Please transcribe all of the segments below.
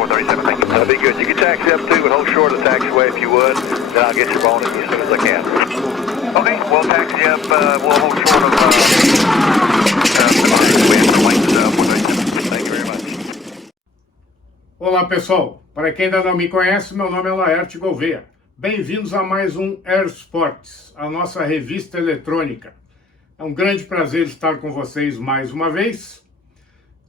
437, thank you. That'll be good. You can taxi up too, but hold short of the taxiway if you would. Then I'll get your bonus as soon as I can. Okay, we'll taxi up, we'll hold short of the 437. Thank you very much. Olá pessoal, para quem ainda não me conhece, meu nome é Laerte Gouveia. Bem-vindos a mais um Air Sports, a nossa revista eletrônica. É um grande prazer estar com vocês mais uma vez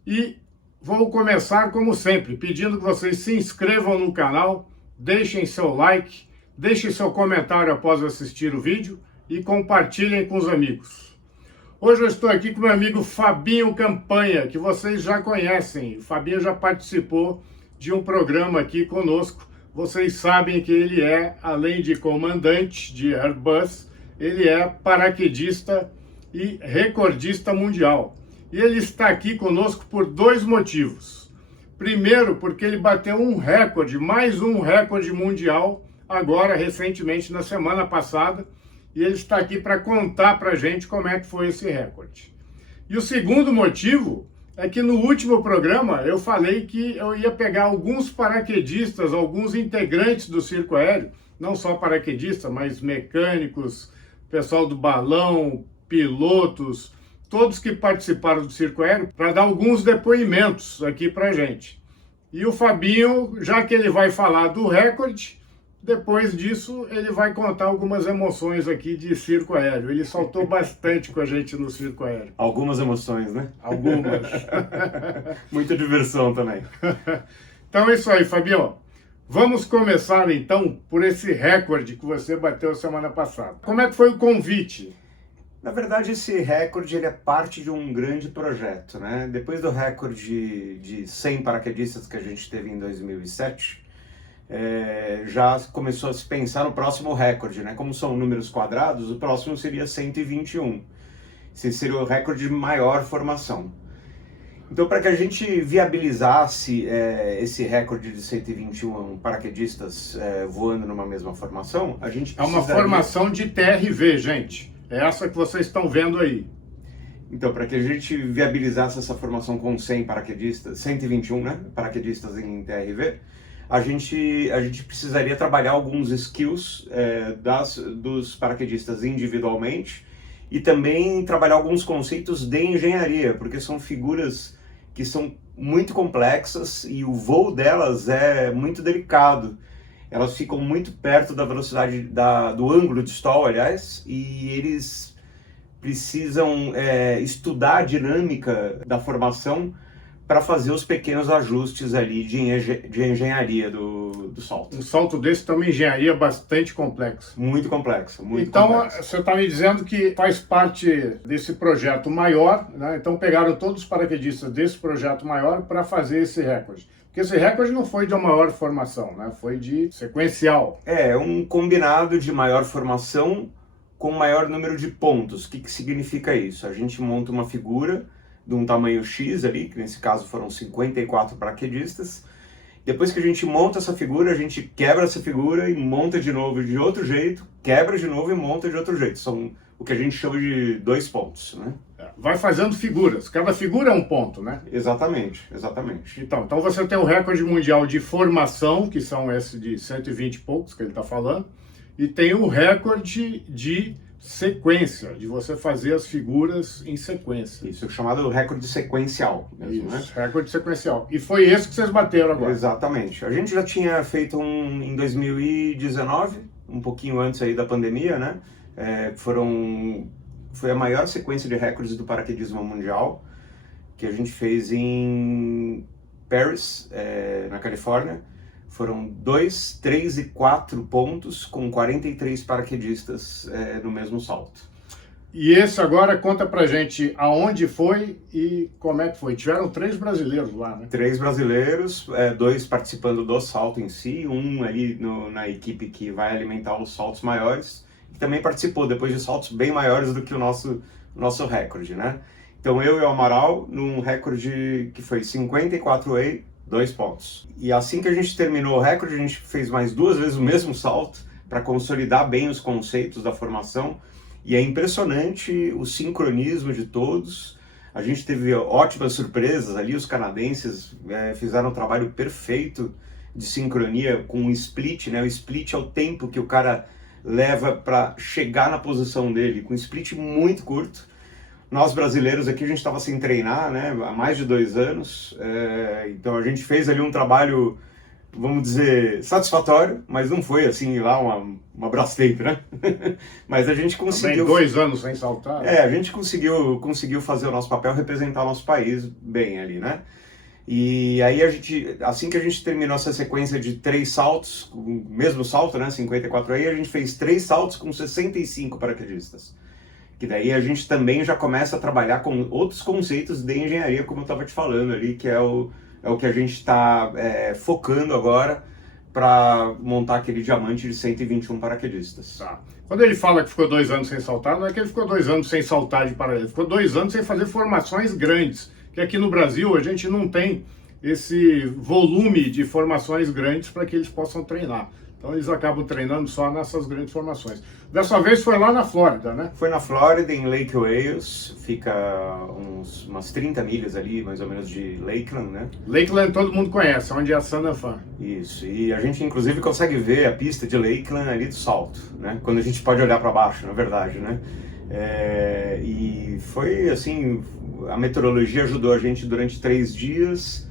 e vou começar como sempre, pedindo que vocês se inscrevam no canal, deixem seu like, deixem seu comentário após assistir o vídeo e compartilhem com os amigos. Hoje eu estou aqui com meu amigo Fabinho Campanha, que vocês já conhecem. O Fabinho já participou de um programa aqui conosco. Vocês sabem que ele é, além de comandante de Airbus, ele é paraquedista e recordista mundial. E ele está aqui conosco por dois motivos. Primeiro, porque ele bateu um recorde, mais um recorde mundial, agora, recentemente, na semana passada, e ele está aqui para contar para a gente como é que foi esse recorde. E o segundo motivo é que no último programa eu falei que eu ia pegar alguns paraquedistas, alguns integrantes do circo aéreo, não só paraquedistas, mas mecânicos, pessoal do balão, pilotos, todos que participaram do circo aéreo, para dar alguns depoimentos aqui para a gente. E o Fabinho, já que ele vai falar do recorde, depois disso ele vai contar algumas emoções aqui de circo aéreo. Ele saltou bastante com a gente no circo aéreo. Algumas emoções, né? Algumas. Muita diversão também. Então é isso aí, Fabinho. Vamos começar então por esse recorde que você bateu semana passada. Como é que foi o convite? Na verdade, esse recorde ele é parte de um grande projeto, né? Depois do recorde de 100 paraquedistas que a gente teve em 2007, já começou a se pensar no próximo recorde, né? Como são números quadrados, o próximo seria 121. Esse seria o recorde de maior formação. Então, para que a gente viabilizasse esse recorde de 121 paraquedistas voando numa mesma formação, a gente precisaria... É uma formação de TRV, gente. É essa que vocês estão vendo aí. Então, para que a gente viabilizasse essa formação com 100 paraquedistas, 121, né, paraquedistas em TRV, a gente precisaria trabalhar alguns skills dos paraquedistas individualmente e também trabalhar alguns conceitos de engenharia, porque são figuras que são muito complexas e o voo delas é muito delicado. Elas ficam muito perto da velocidade, do ângulo de stall, aliás, e eles precisam estudar a dinâmica da formação para fazer os pequenos ajustes ali de engenharia do salto. Um salto desse tem uma engenharia bastante complexa. Muito complexa, muito então, complexa. Você está me dizendo que faz parte desse projeto maior, né? Então pegaram todos os paraquedistas desse projeto maior para fazer esse recorde. Porque esse recorde não foi de uma maior formação, né? Foi de sequencial. É um combinado de maior formação com maior número de pontos. O que significa isso? A gente monta uma figura de um tamanho X ali, que nesse caso foram 54 paraquedistas. Depois que a gente monta essa figura, a gente quebra essa figura e monta de novo de outro jeito, quebra de novo e monta de outro jeito. São o que a gente chama de 2 pontos, né? Vai fazendo figuras. Cada figura é um ponto, né? Exatamente, exatamente. Então você tem o recorde mundial de formação, que são esse de 120 e poucos que ele está falando, e tem o recorde de sequência, de você fazer as figuras em sequência. Isso é chamado recorde sequencial mesmo, Isso, né? recorde sequencial. E foi esse que vocês bateram agora. Exatamente. A gente já tinha feito um em 2019, um pouquinho antes aí da pandemia, né? Foi a maior sequência de recordes do paraquedismo mundial, que a gente fez em Paris, na Califórnia. Foram 2, 3 e 4 pontos com 43 paraquedistas no mesmo salto. E esse agora conta pra gente aonde foi e como é que foi. Tiveram 3 brasileiros lá, né? 3 brasileiros, 2 participando do salto em si, um ali na equipe que vai alimentar os saltos maiores, que também participou depois de saltos bem maiores do que o nosso recorde, né? Então eu e o Amaral, num recorde que foi 54A, 2 pontos. E assim que a gente terminou o recorde, a gente fez mais 2 vezes o mesmo salto para consolidar bem os conceitos da formação. E é impressionante o sincronismo de todos, A gente teve ótimas surpresas ali, os canadenses fizeram um trabalho perfeito de sincronia com o split, né? O split é o tempo que o cara leva para chegar na posição dele, com um split muito curto. Nós brasileiros aqui, a gente estava sem treinar, né? Há mais de 2 anos, então a gente fez ali um trabalho, vamos dizer, satisfatório, mas não foi assim lá uma Brastemp, né? Mas a gente conseguiu... Também 2 anos sem saltar. A gente conseguiu fazer o nosso papel, representar o nosso país bem ali, né? E aí assim que a gente terminou essa sequência de 3 saltos, o mesmo salto, né, 54 aí, a gente fez 3 saltos com 65 paraquedistas. Que daí a gente também já começa a trabalhar com outros conceitos de engenharia, como eu estava te falando ali, que é o que a gente está focando agora para montar aquele diamante de 121 paraquedistas. Tá. Quando ele fala que ficou 2 anos sem saltar, não é que ele ficou 2 anos sem saltar de paraquedas, ficou 2 anos sem fazer formações grandes. Que aqui no Brasil a gente não tem esse volume de formações grandes para que eles possam treinar. Então eles acabam treinando só nessas grandes formações. Dessa vez foi lá na Flórida, né? Foi na Flórida, em Lake Wales, fica umas 30 milhas ali, mais ou menos, de Lakeland, né? Lakeland todo mundo conhece, onde é a Sun Fan. Isso, e a gente inclusive consegue ver a pista de Lakeland ali do salto, né? Quando a gente pode olhar para baixo, na verdade, né? E foi assim, a meteorologia ajudou a gente durante 3 dias,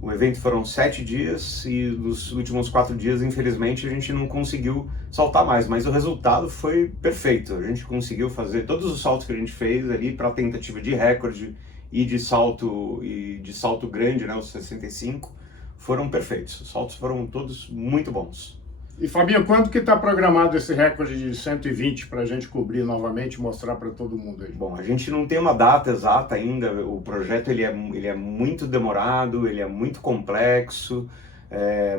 o evento foram 7 dias e nos últimos 4 dias, infelizmente, a gente não conseguiu saltar mais, mas o resultado foi perfeito. A gente conseguiu fazer todos os saltos que a gente fez ali para tentativa de recorde e de salto grande, né, os 65, foram perfeitos. Os saltos foram todos muito bons. E Fabinho, quando que está programado esse recorde de 120 para a gente cobrir novamente e mostrar para todo mundo aí? Bom, a gente não tem uma data exata ainda, o projeto ele é muito demorado, ele é muito complexo,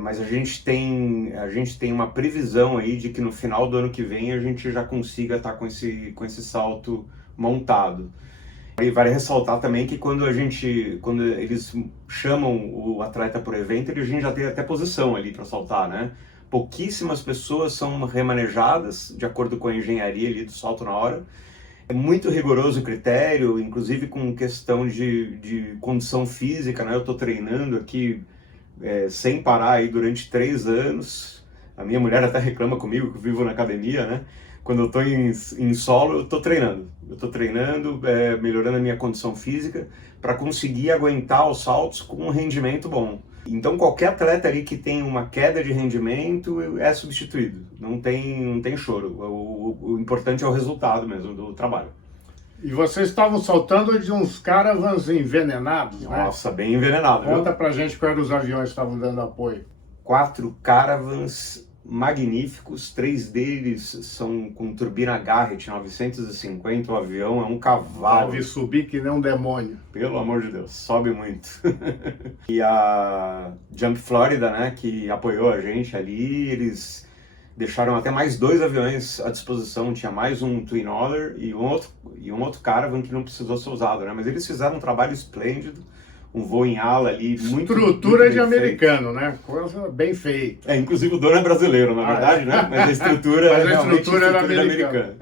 mas a gente tem uma previsão aí de que no final do ano que vem a gente já consiga estar com esse salto montado. E vale ressaltar também que quando eles chamam o atleta por evento, a gente já tem até posição ali para saltar, né? Pouquíssimas pessoas são remanejadas de acordo com a engenharia ali do salto na hora. É muito rigoroso o critério, inclusive com questão de condição física, né? Eu estou treinando aqui sem parar aí durante 3 anos. A minha mulher até reclama comigo que eu vivo na academia, né? Quando eu estou em solo, eu estou treinando. Eu estou treinando, melhorando a minha condição física para conseguir aguentar os saltos com um rendimento bom. Então qualquer atleta ali que tem uma queda de rendimento é substituído, não tem choro. O importante é o resultado mesmo do trabalho. E vocês estavam soltando de uns caravans envenenados, né? Nossa, bem envenenado. Conta pra gente quais eram os aviões que estavam dando apoio. 4 caravans magníficos, 3 deles são com turbina Garrett 950, o avião é um cavalo. Deve subir que nem um demônio. Pelo amor de Deus, sobe muito. E a Jump Florida, né, que apoiou a gente ali, eles deixaram até mais 2 aviões à disposição, tinha mais um Twin Otter e um outro Caravan que não precisou ser usado, né, mas eles fizeram um trabalho esplêndido. Um voo em ala ali, muito Estrutura de bem americano, né? Coisa bem feita. Inclusive o dono é brasileiro, na verdade, né? Mas a estrutura era americana.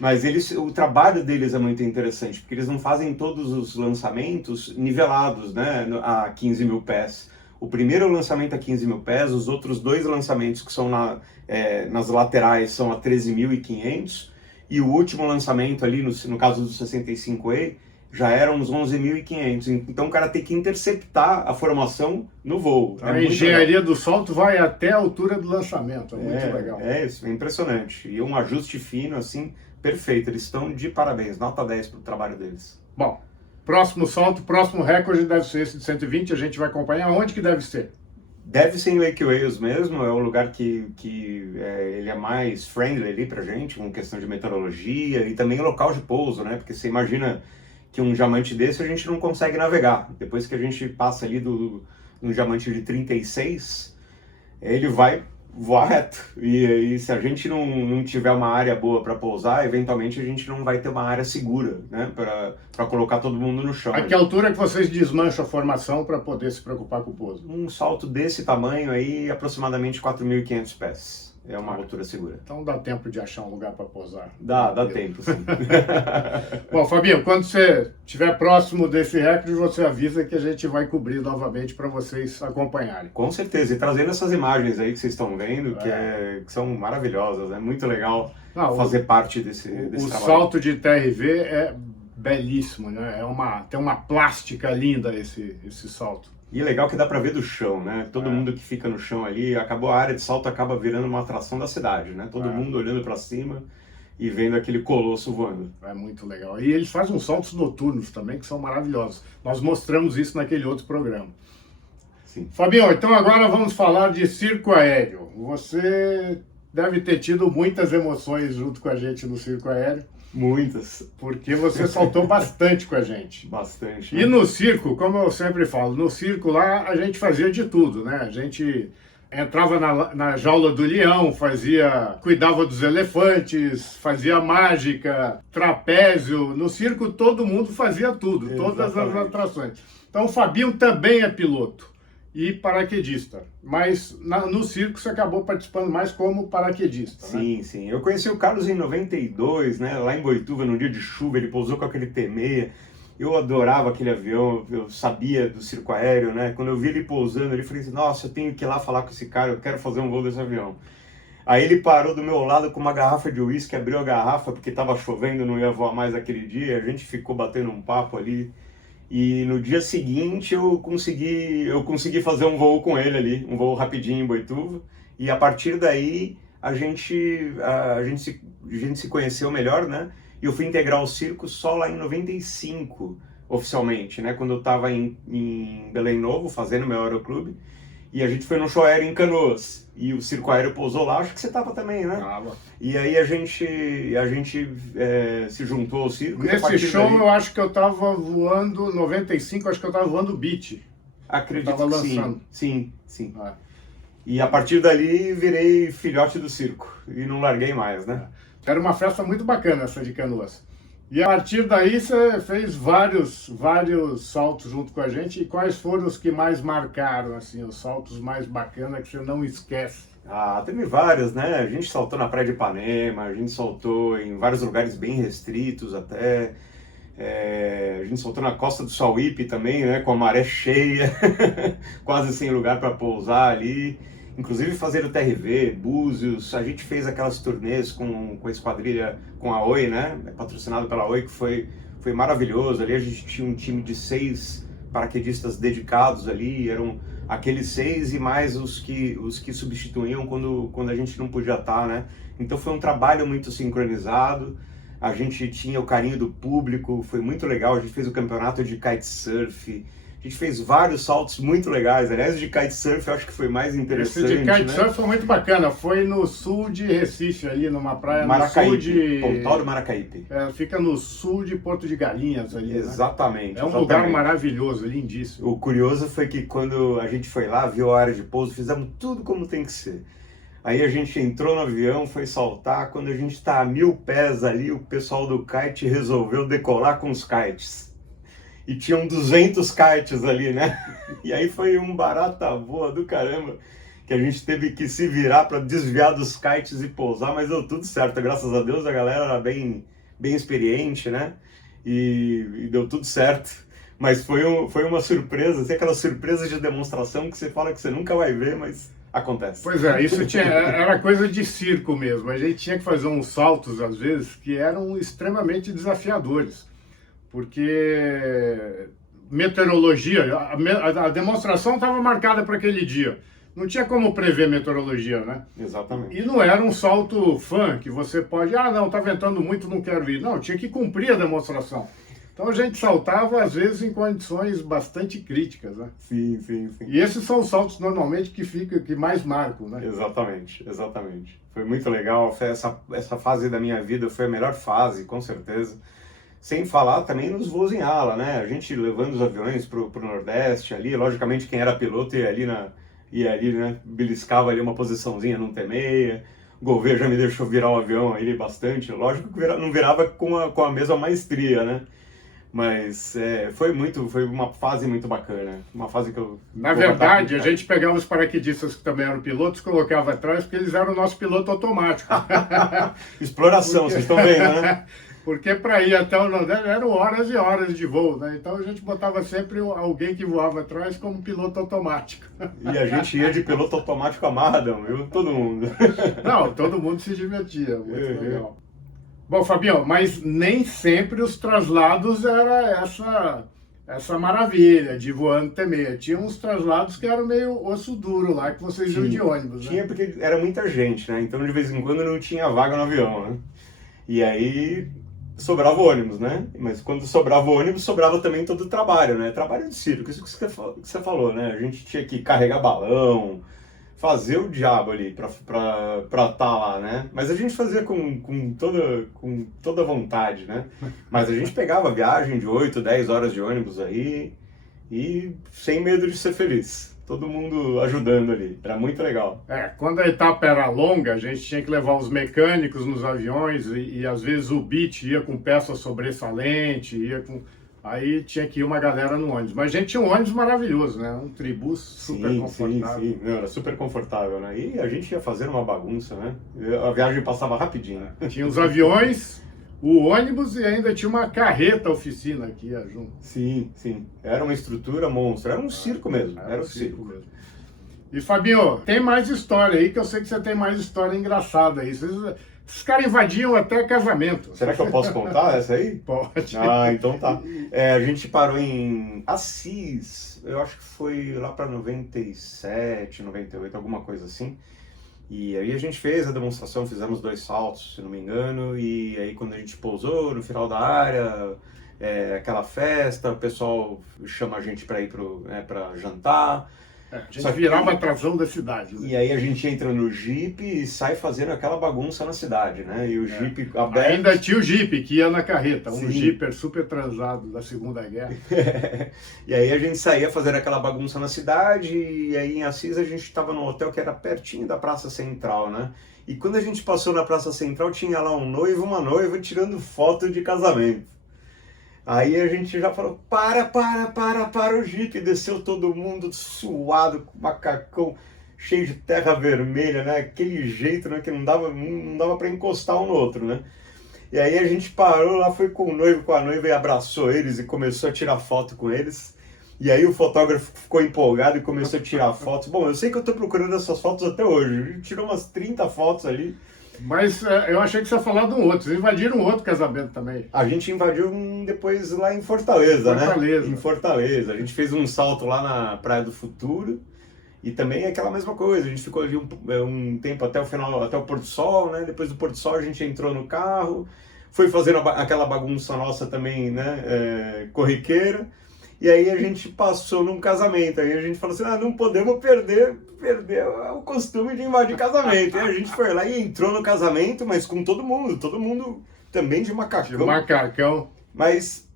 Mas o trabalho deles é muito interessante, porque eles não fazem todos os lançamentos nivelados, né? A 15 mil pés. O primeiro lançamento a 15 mil pés, os outros 2 lançamentos que são nas laterais são a 13.500, e o último lançamento ali, no caso do 65E, já eram uns 11.500, então o cara tem que interceptar a formação no voo. A engenharia do salto vai até a altura do lançamento, é muito legal. É isso, é impressionante. E um ajuste fino, assim, perfeito. Eles estão de parabéns, nota 10 para o trabalho deles. Bom, próximo salto, próximo recorde deve ser esse de 120, a gente vai acompanhar. Onde que deve ser? Deve ser em Lake Wales mesmo, é o lugar que ele é mais friendly ali pra gente, com questão de meteorologia e também local de pouso, né? Porque você imagina que um diamante desse a gente não consegue navegar. Depois que a gente passa ali de um diamante de 36, ele vai voar reto. E se a gente não tiver uma área boa para pousar, eventualmente a gente não vai ter uma área segura, né, para colocar todo mundo no chão. A que altura que vocês desmancham a formação para poder se preocupar com o pouso? Um salto desse tamanho aí, aproximadamente 4.500 pés. é uma altura segura. Então dá tempo de achar um lugar para pousar. Dá tempo, sim. Bom, Fabinho, quando você estiver próximo desse recorde, você avisa que a gente vai cobrir novamente para vocês acompanharem. Com certeza, e trazendo essas imagens aí que vocês estão vendo, que são maravilhosas, é muito legal fazer parte desse trabalho. O salto de TRV é belíssimo, né? Tem uma plástica linda esse salto. E é legal que dá para ver do chão, né? Todo mundo que fica no chão ali, a área de salto acaba virando uma atração da cidade, né? Todo mundo olhando para cima e vendo aquele colosso voando. É muito legal. E eles fazem uns saltos noturnos também, que são maravilhosos. Nós mostramos isso naquele outro programa. Sim. Fabinho, então agora vamos falar de circo aéreo. Você deve ter tido muitas emoções junto com a gente no circo aéreo. Muitas. Porque você saltou bastante com a gente. Bastante. E no circo, como eu sempre falo, no circo lá a gente fazia de tudo, né? A gente entrava na jaula do leão, cuidava dos elefantes, fazia mágica, trapézio. No circo todo mundo fazia tudo, todas as atrações. Então o Fabinho também é piloto e paraquedista, mas no circo você acabou participando mais como paraquedista, sim, né? Sim. Eu conheci o Carlos em 92, né? Lá em Boituva, num dia de chuva, ele pousou com aquele T-6. Eu adorava aquele avião, eu sabia do circo aéreo, né? Quando eu vi ele pousando, eu falei assim, nossa, eu tenho que ir lá falar com esse cara, eu quero fazer um voo desse avião. Aí ele parou do meu lado com uma garrafa de uísque, abriu a garrafa, porque estava chovendo, não ia voar mais aquele dia, a gente ficou batendo um papo ali. E no dia seguinte eu consegui fazer um voo com ele ali, um voo rapidinho em Boituva. E a partir daí a gente se conheceu melhor, né? E eu fui integrar o circo só lá em 95, oficialmente, né? Quando eu estava em Belém Novo, fazendo meu aeroclube. E a gente foi num show aéreo em Canoas. E o circo aéreo pousou lá, acho que você estava também, né? Tava. E aí a gente se juntou ao circo. Nesse show daí, eu acho que eu estava voando, 95, acho que eu estava voando Beat. Acredito que lançando. Sim. E a partir dali virei filhote do circo. E não larguei mais, né? Era uma festa muito bacana essa de Canoas. E a partir daí você fez vários saltos junto com a gente. E quais foram os que mais marcaram, assim, os saltos mais bacanas que você não esquece? Ah, teve vários, né? A gente saltou na Praia de Ipanema, a gente saltou em vários lugares bem restritos até. A gente saltou na Costa do Sauípe também, né? Com a maré cheia, quase sem lugar para pousar ali. Inclusive fazer o TRV, Búzios, a gente fez aquelas turnês com a esquadrilha, com a Oi, né? Patrocinado pela Oi, que foi maravilhoso. Ali a gente tinha um time de 6 paraquedistas dedicados ali, eram aqueles 6 e mais os que substituíam quando a gente não podia estar, né? Então foi um trabalho muito sincronizado, a gente tinha o carinho do público, foi muito legal, a gente fez o campeonato de kitesurf, a gente fez vários saltos muito legais. Aliás, de kitesurf eu acho que foi mais interessante. Esse de kitesurf, né? Foi muito bacana. Foi no sul de Recife, ali numa praia Maracaípe, no sul de... Pontal do Maracaípe. Fica no sul de Porto de Galinhas ali. Exatamente. Né? É um lugar maravilhoso, lindíssimo. O curioso foi que quando a gente foi lá, viu a área de pouso, fizemos tudo como tem que ser. Aí a gente entrou no avião, foi saltar. Quando a gente está a 1000 pés ali, o pessoal do kite resolveu decolar com os kites. E tinham 200 kites ali, né? E aí foi um barata voa do caramba, que a gente teve que se virar para desviar dos kites e pousar, mas deu tudo certo, graças a Deus. A galera era bem experiente, né? E deu tudo certo. Mas foi uma surpresa, assim, aquela surpresa de demonstração que você fala que você nunca vai ver, mas acontece. Pois é, isso era coisa de circo mesmo. A gente tinha que fazer uns saltos, às vezes, que eram extremamente desafiadores. Porque meteorologia, a demonstração estava marcada para aquele dia. Não tinha como prever meteorologia, né? Exatamente. E não era um salto fã, que você pode, não, tá ventando muito, não quero ir. Não, tinha que cumprir a demonstração. Então a gente saltava, às vezes, em condições bastante críticas, né? Sim. E esses são os saltos, normalmente, que mais marcam, né? Exatamente. Foi muito legal. Essa fase da minha vida foi a melhor fase, com certeza. Sem falar também nos voos em ala, né? A gente levando os aviões pro Nordeste ali, logicamente quem era piloto ia ali, né? Beliscava ali uma posiçãozinha num T6. O Gouveia já me deixou virar o avião aí bastante. Lógico que não virava com a mesma maestria, né? Mas foi uma fase muito bacana, uma fase que eu... Na verdade, a gente pegava os paraquedistas que também eram pilotos, colocava atrás, porque eles eram o nosso piloto automático. Exploração, vocês estão vendo, né? Porque para ir até o Nordeste eram horas e horas de voo, né? Então a gente botava sempre alguém que voava atrás como piloto automático. E a gente ia de piloto automático amarradão, viu? Todo mundo. Não, todo mundo se divertia, muito legal. Bom, Fabião, mas nem sempre os traslados era essa maravilha de voando T6. Tinha uns traslados que eram meio osso duro lá, que vocês iam de ônibus, né? Tinha porque era muita gente, né? Então de vez em quando não tinha vaga no avião, né? E aí sobrava ônibus, né? Mas quando sobrava ônibus, sobrava também todo o trabalho, né? Trabalho de circo, isso que você falou, né? A gente tinha que carregar balão, fazer o diabo ali pra estar lá, né? Mas a gente fazia com toda vontade, né? Mas a gente pegava viagem de 8, 10 horas de ônibus aí e sem medo de ser feliz. Todo mundo ajudando ali, era muito legal. Quando a etapa era longa, a gente tinha que levar os mecânicos nos aviões e às vezes o BIT ia com peça sobressalente, aí tinha que ir uma galera no ônibus. Mas a gente tinha um ônibus maravilhoso, né? Um tribus super confortável. Sim. Não, era super confortável, né? E a gente ia fazer uma bagunça, né? A viagem passava rapidinho. Tinha os aviões, o ônibus e ainda tinha uma carreta oficina que ia junto. Sim. Era uma estrutura monstro. Era um circo mesmo. Era um circo mesmo. E Fabinho, tem mais história aí, que eu sei que você tem mais história engraçada aí. Esses caras invadiam até casamento. Será que eu posso contar essa aí? Pode. Ah, então tá. A gente parou em Assis, eu acho que foi lá para 97, 98, alguma coisa assim. E aí a gente fez a demonstração, fizemos 2 saltos, se não me engano, e aí quando a gente pousou no final da área, aquela festa, o pessoal chama a gente para ir para jantar. A gente virava a atração da cidade. Né? E aí a gente entra no Jeep e sai fazendo aquela bagunça na cidade, né? E o Jeep aberto... Ainda tinha o Jeep que ia na carreta, um Sim. Jeeper super transado da Segunda Guerra. E aí a gente saía fazendo aquela bagunça na cidade, e aí em Assis a gente estava num hotel que era pertinho da Praça Central, né? E quando a gente passou na Praça Central, tinha lá um noivo e uma noiva tirando foto de casamento. Aí a gente já falou, para o Jeep, desceu todo mundo suado, com macacão, cheio de terra vermelha, né? Aquele jeito, né? Que não dava para encostar um no outro, né? E aí a gente parou lá, foi com o noivo, com a noiva e abraçou eles e começou a tirar foto com eles. E aí o fotógrafo ficou empolgado e começou a tirar fotos. Bom, eu sei que eu tô procurando essas fotos até hoje, a gente tirou umas 30 fotos ali. Mas eu achei que você ia falar de um outro. Vocês invadiram um outro casamento também. A gente invadiu depois lá em Fortaleza, né? Em Fortaleza. A gente fez um salto lá na Praia do Futuro. E também é aquela mesma coisa. A gente ficou ali um tempo até o final, até o pôr do sol, né? Depois do pôr do sol a gente entrou no carro. Foi fazendo aquela bagunça nossa também, né? Corriqueira. E aí a gente passou num casamento. Aí a gente falou assim, não podemos perder o costume de invadir casamento. E a gente foi lá e entrou no casamento, mas com todo mundo também de macacão. De macacão. Mas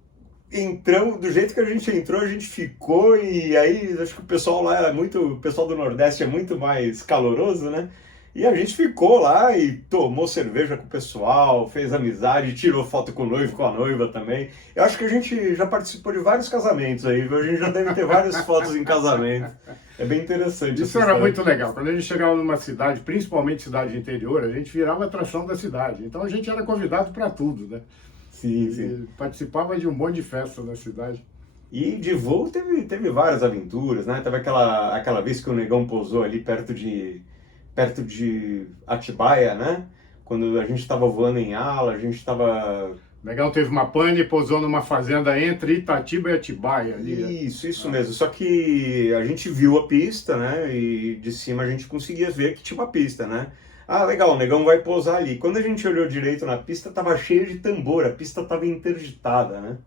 entramos, do jeito que a gente entrou, a gente ficou, e aí acho que o pessoal lá o pessoal do Nordeste é muito mais caloroso, né? E a gente ficou lá e tomou cerveja com o pessoal, fez amizade, tirou foto com o noivo, com a noiva também. Eu acho que a gente já participou de vários casamentos aí, viu? A gente já deve ter várias fotos em casamento. É bem interessante. Isso era muito legal. Quando a gente chegava numa cidade, principalmente cidade interior, a gente virava a atração da cidade. Então a gente era convidado para tudo, né? Sim. Participava de um monte de festa na cidade. E de voo teve várias aventuras, né? Teve aquela vez que o Negão pousou ali perto de Atibaia, né? Quando a gente estava voando em ala, a gente estava... Legal, teve uma pane e pousou numa fazenda entre Itatiba e Atibaia. Ali, Isso mesmo. Só que a gente viu a pista, né? E de cima a gente conseguia ver que tinha uma pista, né? Ah, legal, o Negão vai pousar ali. Quando a gente olhou direito na pista, estava cheia de tambor, a pista estava interditada, né?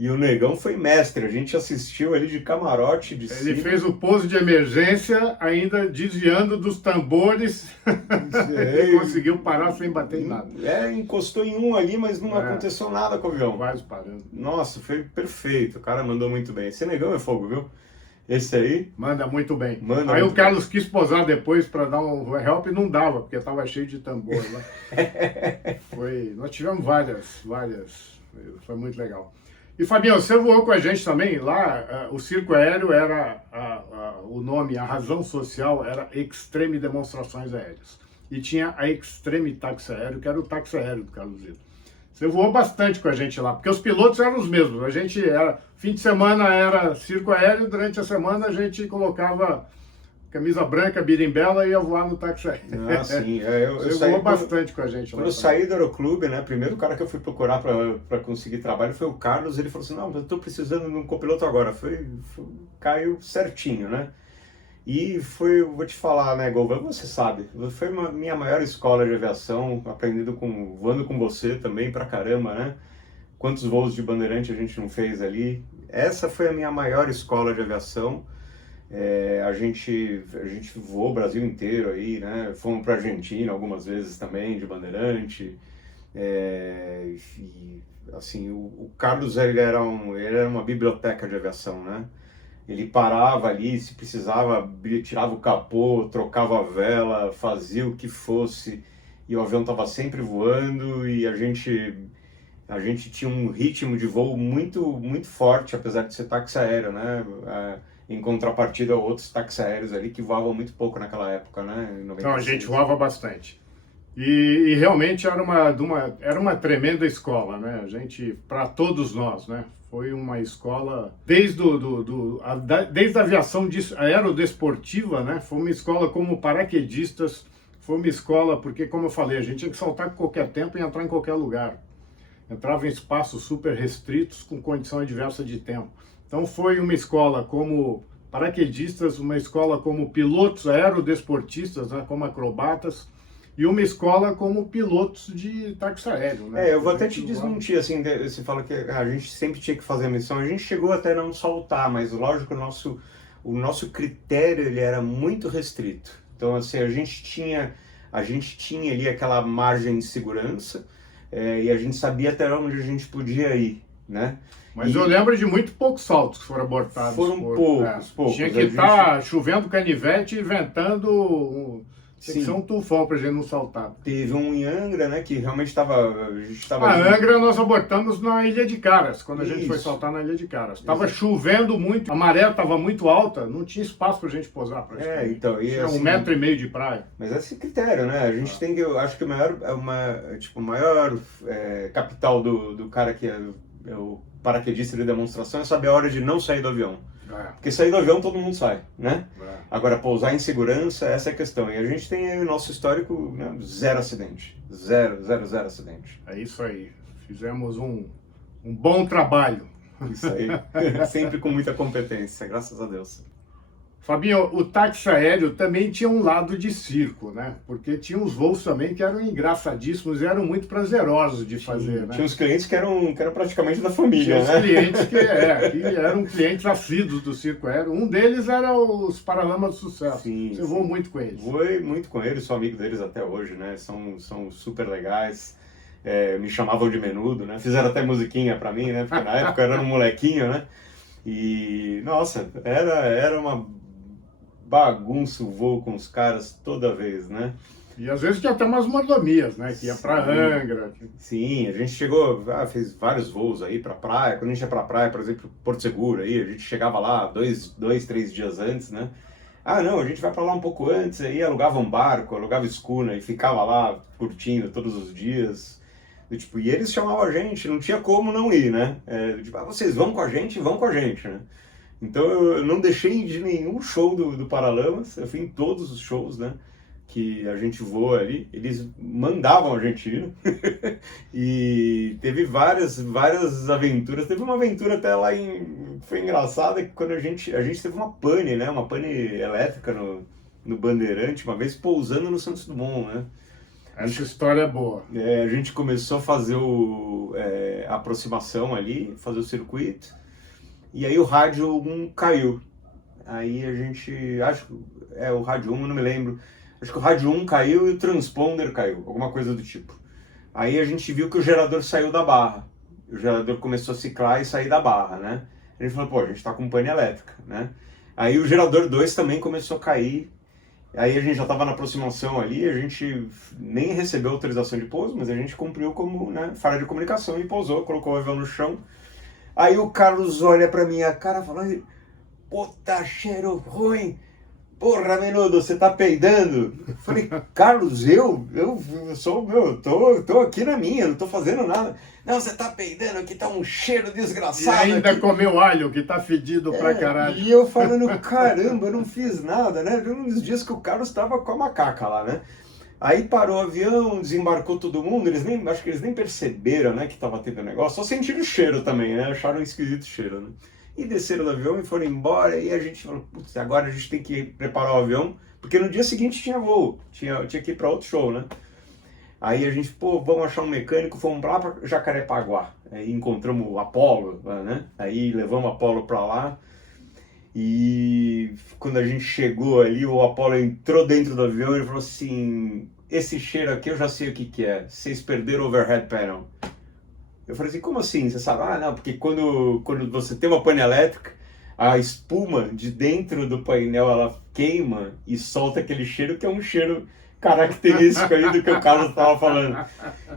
E o Negão foi mestre, a gente assistiu ali de camarote de cima. Ele fez o pouso de emergência, ainda desviando dos tambores. Ele conseguiu parar sem bater em nada. Encostou em um ali, mas não aconteceu nada com o avião. Quase parando. Nossa, foi perfeito, o cara mandou muito bem. Esse Negão é fogo, viu? Esse aí... Manda muito bem. Aí o Carlos quis posar depois para dar um help e não dava, porque estava cheio de tambor lá. Nós tivemos várias. Foi muito legal. E Fabinho, você voou com a gente também, lá o circo aéreo era, o nome, a razão social era Extreme Demonstrações Aéreas. E tinha a Extreme Táxi Aéreo, que era o táxi aéreo do Carlos Zito. Você voou bastante com a gente lá, porque os pilotos eram os mesmos. A gente era, fim de semana era circo aéreo, durante a semana a gente colocava camisa branca, birimbela e ia voar no táxi aéreo. Ah, sim. Você voou bastante com a gente lá. Quando eu saí do Aeroclube, né, primeiro cara que eu fui procurar para conseguir trabalho foi o Carlos. Ele falou assim, não, eu estou precisando de um copiloto agora. Caiu certinho, né? E foi, vou te falar, né, Golvan, você sabe, foi minha maior escola de aviação, voando com você também pra caramba, né? Quantos voos de bandeirante a gente não fez ali? Essa foi a minha maior escola de aviação. A gente voou o Brasil inteiro aí, né? Fomos para Argentina algumas vezes também de bandeirante. E, assim, o Carlos ele era uma biblioteca de aviação, né? Ele parava ali, se precisava, tirava o capô, trocava a vela, fazia o que fosse, e o avião estava sempre voando, e a gente tinha um ritmo de voo muito, muito forte, apesar de ser táxi aéreo, né? Em contrapartida a outros táxi aéreos ali que voavam muito pouco naquela época, né? Então a gente voava bastante. E realmente era uma tremenda escola, né? A gente, para todos nós, né? Foi uma escola, desde a aviação aerodesportiva, né? Foi uma escola como paraquedistas, foi uma escola, porque, como eu falei, a gente tinha que saltar com qualquer tempo e entrar em qualquer lugar. Entrava em espaços super restritos, com condição adversa de tempo. Então foi uma escola como paraquedistas, uma escola como pilotos aerodesportistas, né? Como acrobatas, e uma escola como pilotos de táxi aéreo, né? Eu vou até te desmentir, assim, você fala que a gente sempre tinha que fazer a missão, a gente chegou até não soltar, mas lógico, o nosso critério, ele era muito restrito. Então, assim, a gente tinha ali aquela margem de segurança, e a gente sabia até onde a gente podia ir, né? Mas eu lembro de muito poucos saltos que foram abortados. Foram poucos. Tinha que estar chovendo canivete e ventando... Tinha que ser um tufão pra gente não saltar. Teve um em Angra, né, que realmente estava... Angra nós abortamos na Ilha de Caras, quando a gente foi saltar na Ilha de Caras. Estava chovendo muito, a maré estava muito alta, não tinha espaço pra gente pousar praticamente. Então... Tinha assim, 1,5 metro de praia. Mas esse critério, né, a gente tem que... Eu acho que o maior capital do cara que é o paraquedista de demonstração é saber a hora de não sair do avião. Porque sair do avião todo mundo sai, né? Agora, pousar em segurança, essa é a questão. E a gente tem aí o nosso histórico, né, zero acidente. Zero acidente. É isso aí. Fizemos um bom trabalho. Isso aí. Sempre com muita competência, graças a Deus. Fabinho, o táxi aéreo também tinha um lado de circo, né? Porque tinha uns voos também que eram engraçadíssimos e eram muito prazerosos de fazer, né? Tinha uns clientes que eram praticamente da família, tinha uns clientes que eram clientes assíduos do circo aéreo. Um deles era os Paralamas do Sucesso. Você voou muito com eles. Voei muito com eles, sou amigo deles até hoje, né? São super legais. Me chamavam de menudo, né? Fizeram até musiquinha pra mim, né? Porque na época eu era um molequinho, né? E, nossa, era uma bagunça o voo com os caras toda vez, né? E às vezes tinha até umas mordomias, né? Que ia pra Angra. Sim, a gente chegou, fez vários voos aí pra praia. Quando a gente ia pra praia, por exemplo, Porto Seguro, aí a gente chegava lá 2-3 dias antes, né? Não, a gente vai pra lá um pouco antes, aí alugava um barco, alugava escuna e ficava lá curtindo todos os dias. E eles chamavam a gente, não tinha como não ir, né? Vocês vão com a gente, né? Então eu não deixei de nenhum show do Paralamas, eu fui em todos os shows, né, que a gente voa ali, eles mandavam a gente ir, e teve várias aventuras, teve uma aventura até lá foi engraçada, que quando a gente teve uma pane, né, uma pane elétrica no Bandeirante, uma vez pousando no Santos Dumont, né. Essa história é boa. A gente começou a fazer a aproximação ali, fazer o circuito, e aí o rádio 1 caiu. Aí a gente, o rádio 1, eu não me lembro. Acho que o rádio 1 caiu e o transponder caiu, alguma coisa do tipo. Aí a gente viu que o gerador saiu da barra. O gerador começou a ciclar e sair da barra, né? A gente falou, a gente tá com pane elétrica, né? Aí o gerador 2 também começou a cair. Aí a gente já estava na aproximação ali, a gente nem recebeu autorização de pouso, mas a gente cumpriu como, né, falha de comunicação e pousou, colocou o avião no chão. Aí o Carlos olha pra minha cara falando, puta, cheiro ruim. Porra, menudo, você tá peidando? Eu falei, Carlos, eu sou, tô aqui na minha, não tô fazendo nada. Não, você tá peidando, aqui tá um cheiro desgraçado. E ainda aqui. comeu alho, que tá fedido pra caralho. E eu falando, caramba, eu não fiz nada, né? Uns dias que o Carlos tava com a macaca lá, né? Aí parou o avião, desembarcou todo mundo, acho que eles nem perceberam, né, que tava tendo negócio, só sentiram o cheiro também, né? Acharam um esquisito cheiro, né? E desceram do avião e foram embora, e a gente falou, putz, agora a gente tem que preparar o avião, porque no dia seguinte tinha voo, tinha que ir para outro show, né? Aí a gente, pô, vamos achar um mecânico, fomos lá para Jacarepaguá, aí encontramos o Apollo, né? Aí levamos o Apollo para lá, e quando a gente chegou ali, o Apollo entrou dentro do avião e falou assim, esse cheiro aqui eu já sei o que é, vocês perderam o overhead panel. Eu falei assim, como assim? Você sabe? Ah, não, porque quando você tem uma pane elétrica, a espuma de dentro do painel, ela queima e solta aquele cheiro que é um cheiro característico aí do que o Carlos estava falando.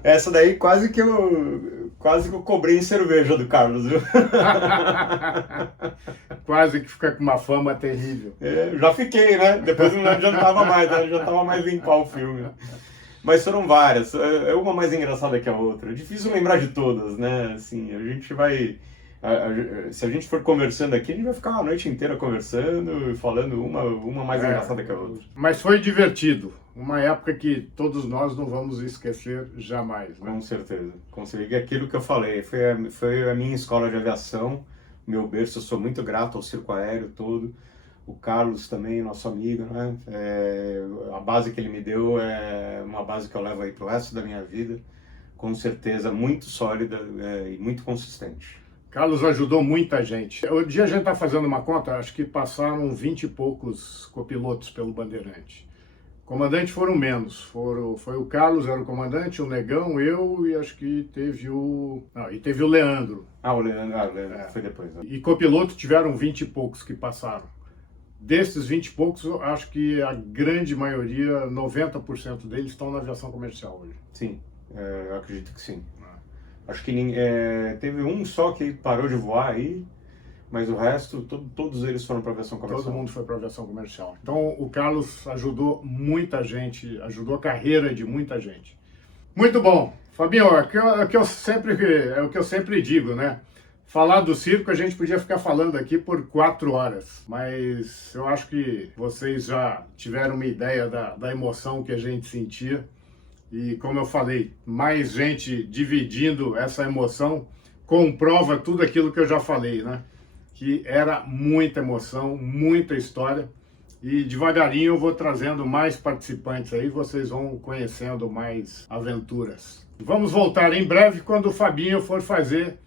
Essa daí quase que eu cobrei em cerveja do Carlos, viu? Quase que fica com uma fama terrível. Já fiquei, né? Depois não adiantava mais, né? Já estava mais limpar o filme. Mas foram várias, é uma mais engraçada que a outra. É difícil lembrar de todas, né? Assim, a gente vai... se a gente for conversando aqui, a gente vai ficar a noite inteira conversando, falando uma mais engraçada que a outra. Mas foi divertido. Uma época que todos nós não vamos esquecer jamais, né? Com certeza. Consegui aquilo que eu falei. Foi a minha escola de aviação, meu berço. Eu sou muito grato ao circo aéreo todo. O Carlos também, nosso amigo, né? A base que ele me deu é uma base que eu levo aí pro resto da minha vida. Com certeza, muito sólida e muito consistente. Carlos ajudou muita gente. Hoje dia a gente está fazendo uma conta, acho que passaram 20 e poucos copilotos pelo Bandeirante. Comandante foram menos. Foi o Carlos, era o comandante, o Negão, eu e acho que teve o... Não, e teve o Leandro. O Leandro foi depois. Né? E copiloto tiveram 20 e poucos que passaram. Desses 20 e poucos, eu acho que a grande maioria, 90% deles, estão na aviação comercial hoje. Sim, eu acredito que sim. Acho que teve um só que parou de voar aí, mas o resto, todos eles foram para aviação comercial. Todo mundo foi para aviação comercial. Então, o Carlos ajudou muita gente, ajudou a carreira de muita gente. Muito bom. Fabinho, é o que eu sempre digo, né? Falar do circo, a gente podia ficar falando aqui por 4 horas, mas eu acho que vocês já tiveram uma ideia da emoção que a gente sentia. E como eu falei, mais gente dividindo essa emoção comprova tudo aquilo que eu já falei, né? Que era muita emoção, muita história. E devagarinho eu vou trazendo mais participantes aí, vocês vão conhecendo mais aventuras. Vamos voltar em breve quando o Fabinho for fazer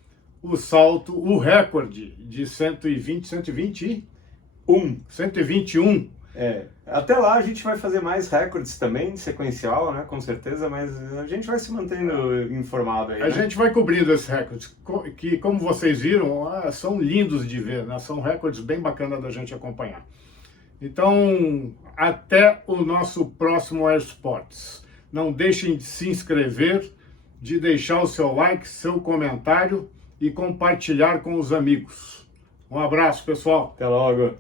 o salto, o recorde de 121. Até lá a gente vai fazer mais recordes também, sequencial, né, com certeza, mas a gente vai se mantendo informado aí. A gente vai cobrindo esses recordes, que como vocês viram, são lindos de ver, né? São recordes bem bacanas da gente acompanhar. Então, até o nosso próximo Air Sports. Não deixem de se inscrever, de deixar o seu like, seu comentário e compartilhar com os amigos. Um abraço, pessoal. Até logo.